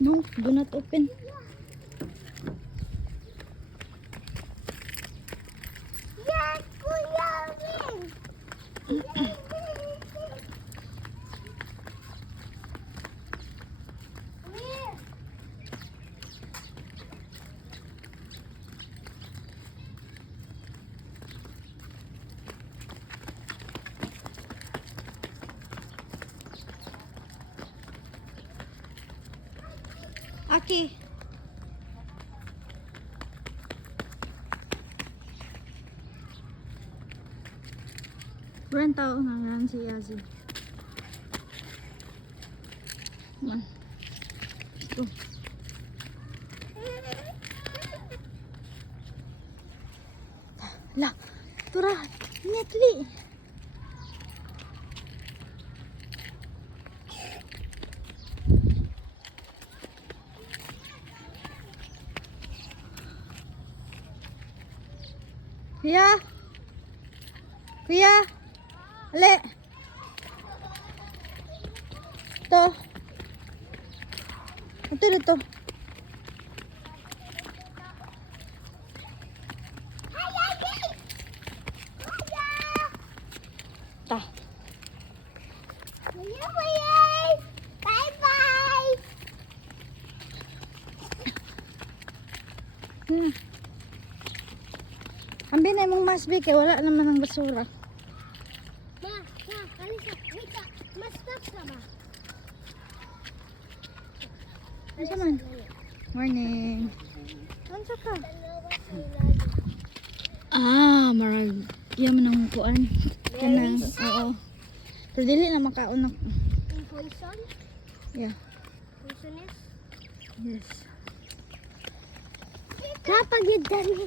No, do not open. Yes, Kuya Win. Aki. Buwan tao nga yan si Yazi. Man. Ito. La. Tura. Netli. Kuya. Kuya. Ale. Ito. Ito dito. Ta. Kuya Win. Bye-bye. Ambil na mong masbik kay wala naman ng basura. Ma, alisa. Wait, mas stop ka ma. Ano man? Morning. Ano ka? Marag. Yaman ang kuan. Kanang, oo. Pero dili na makaon na. Poison? Yeah. Poisonous? Yes. Kapag yun dami.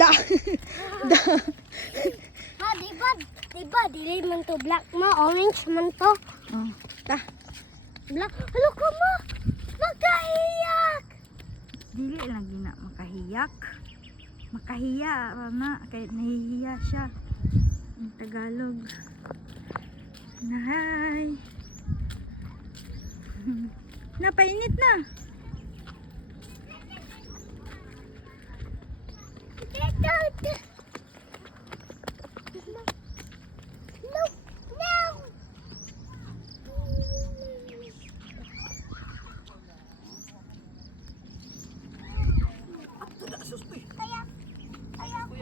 Da. Da. Ha, diba, dili man to black mo, orange man to. Oh, ta. Black, halo ka mo, magkaiyak. Dili lang gina makahiyak. Makahiya na kay nahihiya siya. Ang Tagalog. Nahay. Napainit na. No, no. Kaya ko,